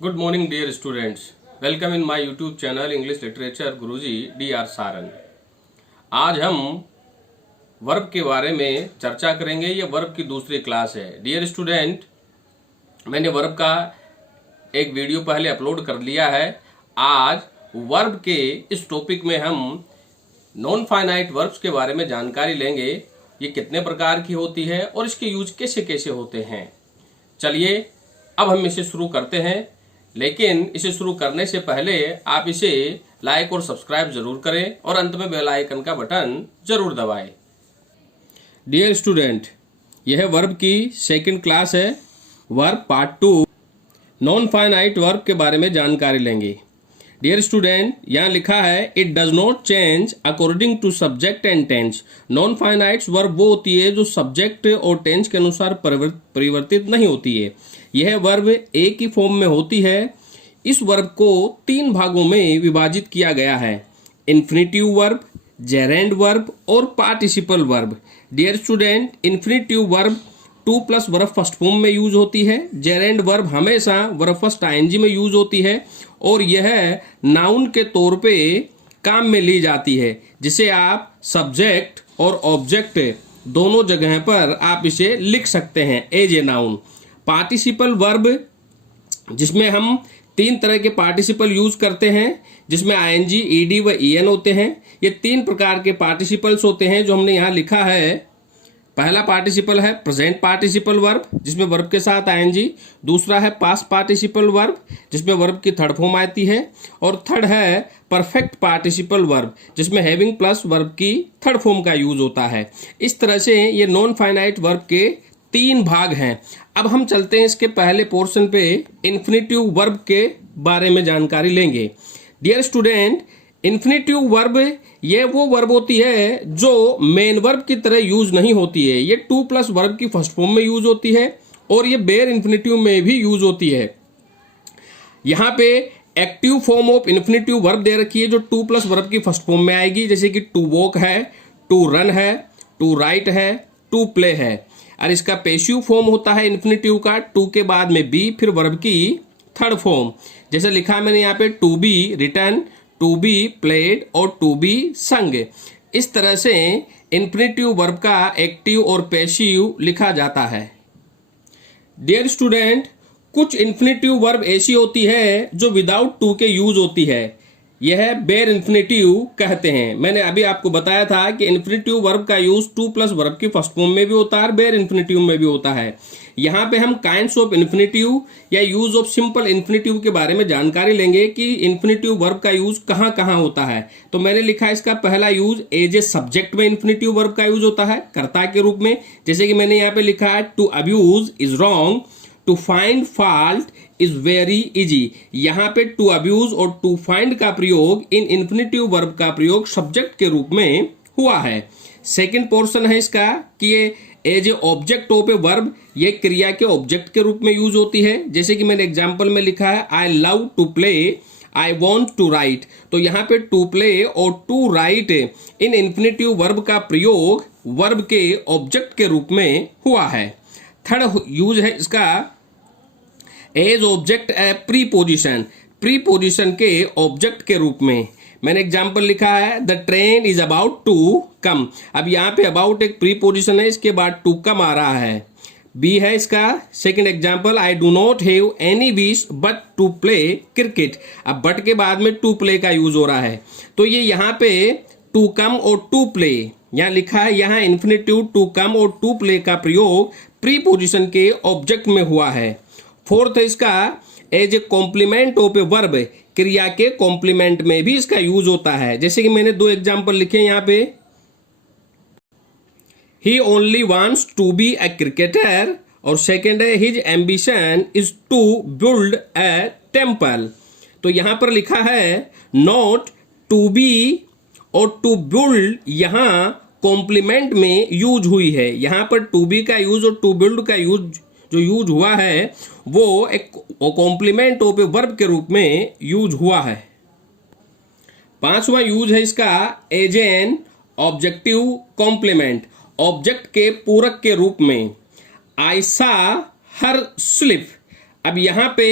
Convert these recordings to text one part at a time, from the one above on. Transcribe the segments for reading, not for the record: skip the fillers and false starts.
Good morning, dear students. Welcome in my YouTube channel English Literature Guruji DR Saran. आज हम verb के बारे में चर्चा करेंगे। ये वर्ब की दूसरी क्लास है। डियर स्टूडेंट, मैंने वर्ब का एक वीडियो पहले अपलोड कर लिया है। आज वर्ब के इस टॉपिक में हम नॉन फाइनाइट वर्ब्स के बारे में जानकारी लेंगे। ये कितने प्रकार की होती है और इसके यूज कैसे कैसे होते हैं। चलिए अब हम इसे शुरू करते हैं, लेकिन इसे शुरू करने से पहले आप इसे लाइक और सब्सक्राइब जरूर करें और अंत में बेल आइकन का बटन जरूर दबाएं। डियर स्टूडेंट, यह वर्ब की सेकंड क्लास है। Verb part 2 non finite verb के बारे में जानकारी लेंगे। डियर स्टूडेंट, यहाँ लिखा है it does not change according to subject and tense. Non finite verb वो होती है जो सब्जेक्ट और टेंस के अनुसार परिवर्तित नहीं होती है। यह वर्ब एक ही फॉर्म में होती है। इस वर्ब को 3 भागों में विभाजित किया गया है: इन्फिनिटिव वर्ब, जेरेंड वर्ब और participle verb. Dear student, infinitive verb 2+ verb first form में यूज होती है। जेरेंड वर्ब हमेशा वर्ब फर्स्ट आईएनजी में यूज होती है और यह नाउन के तौर पे काम में ली जाती है, जिसे आप सब्जेक्ट और ऑब्जेक्ट दोनों जगह पर आप इसे लिख सकते हैं as a noun. Participle verb, जिसमें हम 3 तरह के पार्टिसिपल यूज करते हैं, जिसमें आईएनजी, ईडी व ईएन होते हैं। ये 3 प्रकार के पार्टिसिपल्स होते हैं जो हमने यहाँ लिखा है। पहला पार्टिसिपल है प्रेजेंट पार्टिसिपल वर्ब, जिसमें वर्ब के साथ आईएनजी। दूसरा है पास्ट पार्टिसिपल वर्ब, जिसमें वर्ब की थर्ड फॉर्म आती है। और थर्ड है परफेक्ट पार्टिसिपल वर्ब, जिसमें हैविंग प्लस वर्ब की थर्ड फॉर्म का यूज होता है। इस तरह से ये नॉन फाइनाइट वर्ब के 3 भाग हैं। अब हम चलते हैं इसके पहले पोर्शन पे, इन्फिनिटिव वर्ब के बारे में जानकारी लेंगे। डियर स्टूडेंट, इन्फिनिटिव वर्ब ये वो वर्ब होती है जो मेन वर्ब की तरह यूज नहीं होती है। ये 2+ वर्ब की फर्स्ट फॉर्म में यूज होती है और ये बेयर इन्फिनिटिव में भी यूज होती है। यहाँ पे active form of infinitive verb दे रखी है जो 2+ वर्ब की फर्स्ट फॉर्म में आएगी, जैसे कि टू वॉक है, टू रन है, टू राइट है, टू प्ले है। और इसका पैसिव फॉर्म होता है इन्फिनिटिव का, टू के बाद में बी, फिर वर्ब की थर्ड फॉर्म। जैसे लिखा है मैंने यहाँ पे to be written, to be played और टू बी संग। इस तरह से इन्फिनिटिव वर्ब का एक्टिव और पैसिव लिखा जाता है। डियर स्टूडेंट, कुछ इन्फिनिटिव वर्ब ऐसी होती है जो विदाउट टू के यूज होती है। यह बेयर इन्फिनिटिव कहते हैं। मैंने अभी आपको बताया था कि इन्फिनिटिव वर्ब का यूज 2+ वर्ब की फर्स्ट फॉर्म में भी होता है और बेयर इन्फिनिटिव में भी होता है। यहाँ पे हम काइंड्स ऑफ इन्फिनिटिव या यूज ऑफ सिंपल इन्फिनिटिव के बारे में जानकारी लेंगे कि इन्फिनिटिव वर्ब का यूज कहाँ कहाँ होता है। तो मैंने लिखा है इसका पहला यूज एज ए सब्जेक्ट में इन्फिनिटिव वर्ब का यूज होता है, कर्ता के रूप में। जैसे कि मैंने यहाँ पे लिखा है to abuse is wrong, to find fault is very easy. यहाँ पे टू अब्यूज और टू फाइंड का प्रयोग, इन इन्फिनिटिव वर्ब का प्रयोग सब्जेक्ट के रूप में हुआ है। सेकंड पोर्शन है इसका कि ये as a object of a verb, ये क्रिया के ऑब्जेक्ट के रूप में यूज होती है। जैसे कि मैंने एग्जांपल में लिखा है I love to play, I want to write. तो यहाँ पे टू प्ले और टू राइट इन इन्फिनिटिव वर्ब का प्रयोग वर्ब के ऑब्जेक्ट के रूप में हुआ है। थर्ड यूज है इसका as object a preposition, preposition के ऑब्जेक्ट के रूप में। मैंने एग्जांपल लिखा है the train is about to come. अब यहाँ पे अबाउट एक प्रीपोजिशन है, इसके बाद टू कम आ रहा है। बी है इसका second example, I do not have any wish but to play cricket. अब बट के बाद में टू प्ले का यूज हो रहा है। तो ये यहाँ पे टू कम और टू प्ले यहाँ लिखा है, यहाँ इन्फिनिटिव टू कम और टू प्ले का प्रयोग प्रीपोजिशन के ऑब्जेक्ट में हुआ है। फोर्थ है इसका as a complement of a verb, क्रिया के कॉम्प्लीमेंट में भी इसका यूज होता है। जैसे कि मैंने 2 एग्जांपल लिखे यहाँ पे, he only wants to be a cricketer और सेकेंड है his ambition is to build a temple. तो यहां पर लिखा है नॉट टू बी और टू बिल्ड यहाँ कॉम्प्लीमेंट में यूज हुई है। यहां पर टू बी का यूज और टू बिल्ड का यूज जो यूज हुआ है वो एक कॉम्प्लीमेंट ऑफ ए वर्ब के रूप में यूज हुआ है। 5वां यूज है इसका as an objective complement, object के पूरक के रूप में। आई सा हर स्लिप। अब यहाँ पे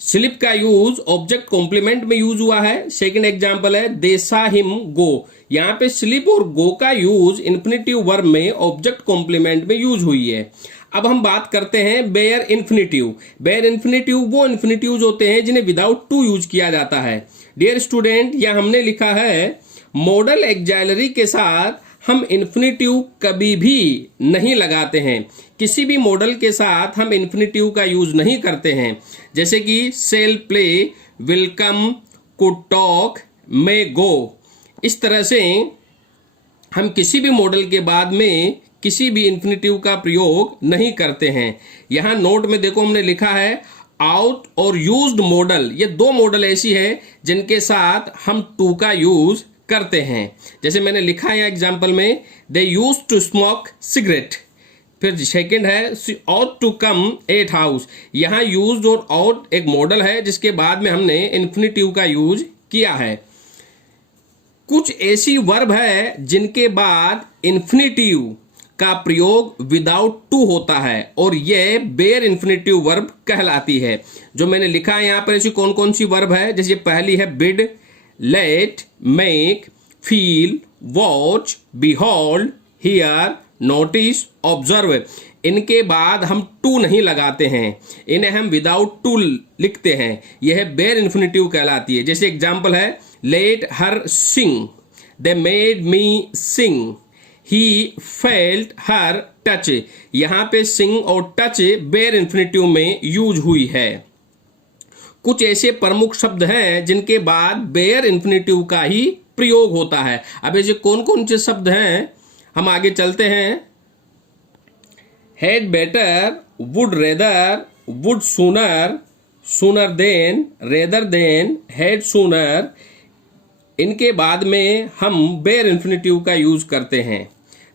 स्लिप का यूज ऑब्जेक्ट कॉम्प्लीमेंट में यूज हुआ है। सेकंड एग्जांपल है दे सा हिम गो। यहाँ पे स्लिप और गो का यूज इन्फिनेटिव वर्ब में ऑब्जेक्ट कॉम्प्लीमेंट में यूज हुई है। अब हम बात करते हैं बेयर इन्फिनेटिव। बेयर इन्फिनेटिव वो इन्फिनेटिव होते हैं जिन्हें विदाउट टू यूज किया जाता है। डियर स्टूडेंट, यह हमने लिखा है मॉडल एक्सैलरी के साथ हम इन्फिनेटिव कभी भी नहीं लगाते हैं। किसी भी मॉडल के साथ हम इन्फिनेटिव का यूज नहीं करते हैं, जैसे कि shall play, will come, could talk, may go. इस तरह से हम किसी भी मॉडल के बाद में किसी भी इन्फिनेटिव का प्रयोग नहीं करते हैं। यहां नोट में देखो हमने लिखा है आउट और यूज्ड मॉडल। ये दो मॉडल ऐसी है जिनके साथ हम टू का यूज करते हैं। जैसे मैंने लिखा है एग्जाम्पल में they use to smoke cigarette. फिर सेकंड है she ought to come at house. यहाँ यूज और आउट एक मॉडल है जिसके बाद में हमने इन्फिनेटिव का यूज किया है। कुछ ऐसी वर्ब है जिनके बाद इन्फिनेटिव का प्रयोग विदाउट टू होता है और यह बेयर इन्फिनेटिव वर्ब कहलाती है। जो मैंने लिखा है यहाँ पर ऐसी कौन कौन सी वर्ब है, जैसे पहली है bid, let, make, feel, watch, behold, hear, notice, observe. इनके बाद हम टू नहीं लगाते हैं, इन्हें हम विदाउट टू लिखते हैं। यह बेयर इन्फिनेटिव कहलाती है। जैसे एग्जाम्पल है let her sing, they made me sing, he felt her touch. यहां पे सिंग और टच बेयर इन्फिनेटिव में यूज हुई है। कुछ ऐसे प्रमुख शब्द हैं जिनके बाद बेयर इन्फिनेटिव का ही प्रयोग होता है। अब ऐसे कौन कौन से शब्द हैं, हम आगे चलते हैं। Had better, would rather, would sooner, sooner than, rather than, had sooner. इनके बाद में हम बेयर इन्फिनेटिव का यूज करते हैं।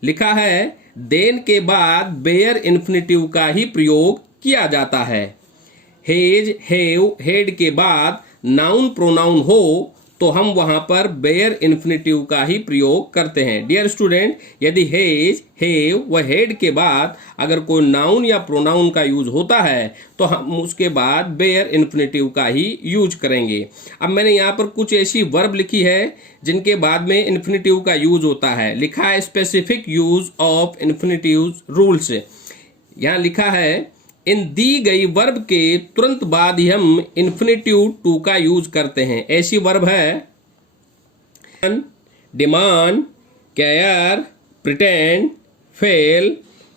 लिखा है देन के बाद बेयर इन्फिनेटिव का ही प्रयोग किया जाता है। हेज, हेव, हेड के बाद नाउन प्रोनाउन हो तो हम वहां पर बेयर इन्फिनेटिव का ही प्रयोग करते हैं। डियर स्टूडेंट, यदि हेज, हेव व हेड के बाद अगर कोई नाउन या प्रोनाउन का यूज होता है तो हम उसके बाद बेयर इन्फिनेटिव का ही यूज करेंगे। अब मैंने यहाँ पर कुछ ऐसी वर्ब लिखी है जिनके बाद में इन्फिनेटिव का यूज होता है। लिखा है specific use of infinitive rules. यहाँ लिखा है इन दी गई वर्ब के तुरंत बाद ही हम इन्फिनेटिव टू का यूज करते हैं। ऐसी वर्ब है demand, care, pretend, fail,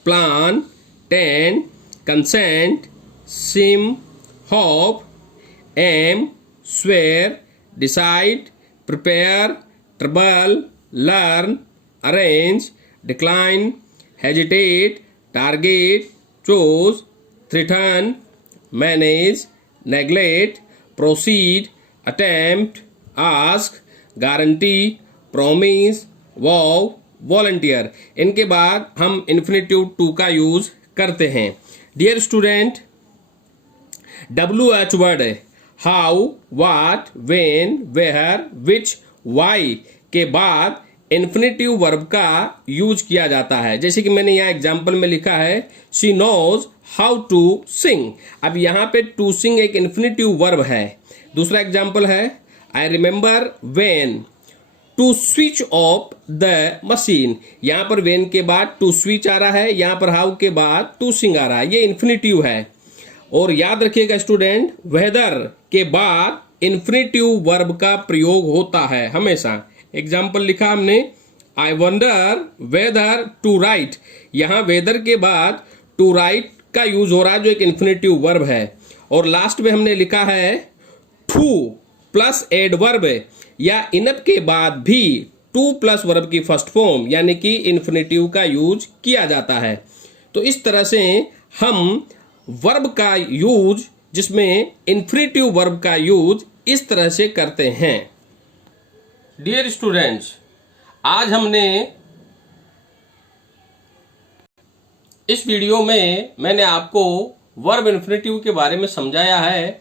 plan, tend, consent, seem, hope, aim, swear, decide, prepare, trouble, learn, arrange, decline, hesitate, target, choose, threaten, manage, neglect, proceed, attempt, ask, guarantee, promise, vow, volunteer। इनके बाद हम infinitive to का use करते हैं। Dear student, WH word है how, what, when, where, which, why के बाद infinitive verb का यूज किया जाता है। जैसे कि मैंने यहाँ एग्जाम्पल में लिखा है she knows how to sing. अब यहाँ पे टू सिंग एक इन्फिनेटिव वर्ब है। दूसरा एग्जाम्पल है I remember when to switch off the machine. यहाँ पर वेन के बाद टू स्विच आ रहा है, यहाँ पर हाउ के बाद टू सिंग आ रहा है, ये इन्फिनेटिव है। और याद रखिएगा स्टूडेंट, वेदर के बाद इन्फिनेटिव वर्ब का प्रयोग होता है हमेशा। एग्जाम्पल लिखा हमने I wonder whether to write. यहाँ वेदर के बाद टू राइट का यूज हो रहा है जो एक इन्फिनेटिव वर्ब है। और लास्ट में हमने लिखा है टू प्लस एडवर्ब या इनफ के बाद भी टू प्लस वर्ब की फर्स्ट फॉर्म यानी कि इन्फिनेटिव का यूज किया जाता है। तो इस तरह से हम वर्ब का यूज, जिसमें इन्फिनेटिव वर्ब का यूज इस तरह से करते हैं। डियर स्टूडेंट्स, आज हमने इस वीडियो में मैंने आपको वर्ब इन्फिनेटिव के बारे में समझाया है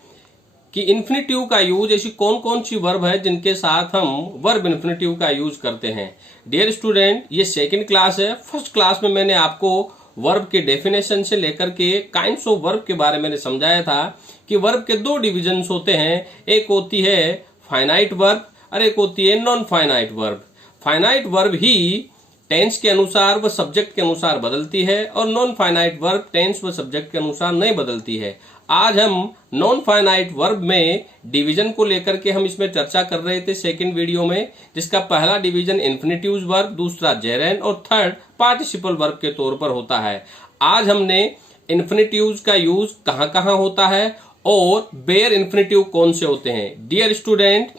कि इन्फिनेटिव का यूज ऐसी कौन कौन सी वर्ब है जिनके साथ हम वर्ब इन्फिनेटिव का यूज करते हैं। डियर स्टूडेंट, ये सेकंड क्लास है। फर्स्ट क्लास में मैंने आपको वर्ब के डेफिनेशन से लेकर के काइंड्स ऑफ वर्ब के बारे में मैंने समझाया था कि वर्ब के दो डिविजन्स होते हैं, एक होती है फाइनाइट वर्ब और एक होती है non finite verb. Finite verb ही टेंस के अनुसार व सब्जेक्ट के अनुसार बदलती है और नॉन फाइनाइट वर्ब टेंस व सब्जेक्ट के अनुसार नहीं बदलती है। आज हम नॉन फाइनाइट वर्ब में डिवीजन को लेकर के हम इसमें चर्चा कर रहे थे सेकंड वीडियो में, जिसका पहला डिवीजन इन्फिनिटिव वर्ब, दूसरा जेरेंड और थर्ड पार्टिसिपल वर्ब के तौर पर होता है। आज हमने इन्फिनिटिव का यूज कहां कहां होता है और बेयर इन्फिनिटिव कौन से होते हैं। Dear student,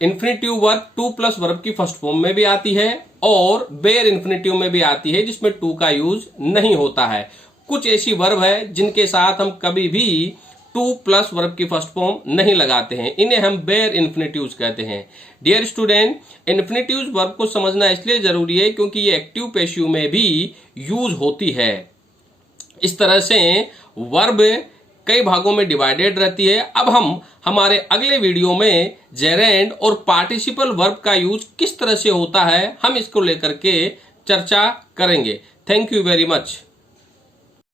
infinitive verb to plus verb की फर्स्ट फॉर्म में भी आती है और बेयर इन्फिनिटिव में भी आती है, जिसमें टू का यूज नहीं होता है। कुछ ऐसी वर्ब है जिनके साथ हम कभी भी टू प्लस वर्ब की फर्स्ट फॉर्म नहीं लगाते हैं, इन्हें हम बेयर इन्फिनिटिव्स कहते हैं। डियर स्टूडेंट, इन्फिनिटिव्स वर्ब को समझना इसलिए जरूरी है क्योंकि ये एक्टिव पैसिव में भी यूज होती है। इस तरह से वर्ब कई भागों में डिवाइडेड रहती है। अब हम हमारे अगले वीडियो में जेरेंड और पार्टिसिपल वर्ब का यूज किस तरह से होता है हम इसको लेकर के चर्चा करेंगे। Thank you very much.